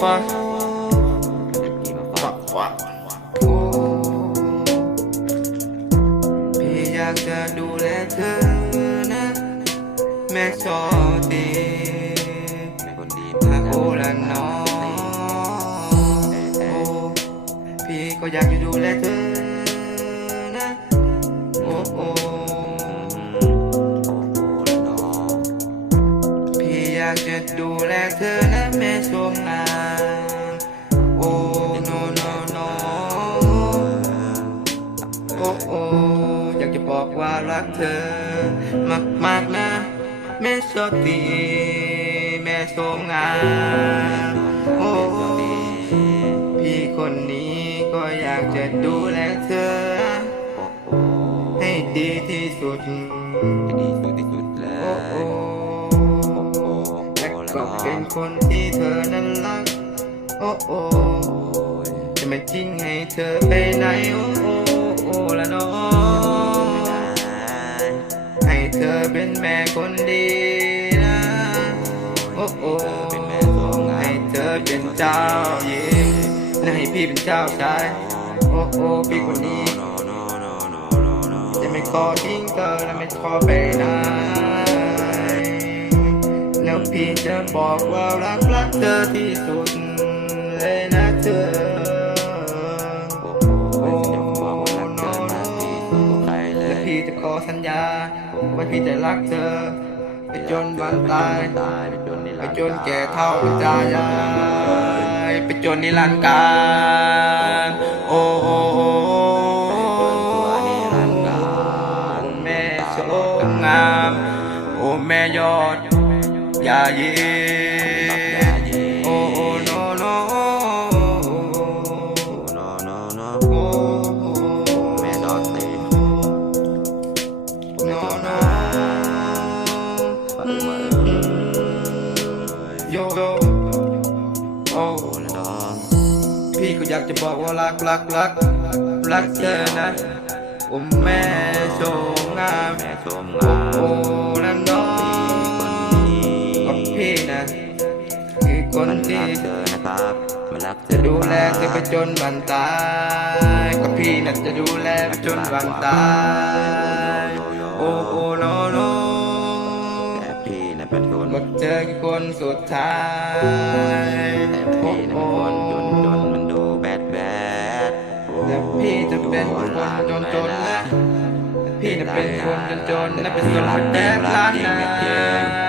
fuck. Fuck, fuck. พี่อยากจะดูแลเธอนะ แม่ชอบดี อยากจะดูแลเธอนะโอ้โอ้พี่อยากจะดูแลเธอนะแม่สวมงานโอ้ no no no โอ้โอ้อยากจะบอกว่ารักเธอ มากมากๆนะแม่สดดีแม่สวมงาน ดีที่สุดดีสุดที่สุดเลโอ้โอ้ยและก็เป็นคนที่เธอนั้นรัก โอ้โอ้จะไม่ทิ้งให้เธอไปไหน โอ้โอ้โอ้ละน้องให้เธอเป็นแม่คนดีนะโอ้โอ้เป็นแม่สวมงานให้เธอเป็นเจ้าหญิงและให้พี่เป็นเจ้าชาย โอ้โอ้พี่คนนี้จะไม่ ขอทิ้งเธอและไม่ขอไปไหนแล้วพี่จะบอกว่ารักรักเธอที่สุดเลยนะเธอโอ้ยจะบอกว่ารักเธอมากที่สุดของใครเลและยพี่จะขอสัญญาว่าพี่จะรักเธอไปจนวันตายไปจนแก่เท่าเป็นตายไปจนนิรันดร์การามโอ้แม่ยอดยายียายีโอ้โอ้โนโนโนโนโนโอ้แม่ดอตตีโนโนปัดมาโยโยโอ้โอ้ละน้องพี่ก็อยากจะบอกว่ารักรักรักรักเธอนะ โอ้แม่โสงามแม่สวมโอ้งานโอ้นั่นน้องกับพี่นะคือคนมันที่รักเธอนะครับมันรักเธจะอดูแลเธอไปจนวันตายกับพี่น่ะจะดูแลไปจนวันตายโอ้โอ้โนโนแต่พี่น่ะเป็นคนหมดเจอกี่คนสุดท้าย เป็นคนจนจนนะ พี่น่ะเป็นคนจนจนนะเป็นคนแดกล้านนา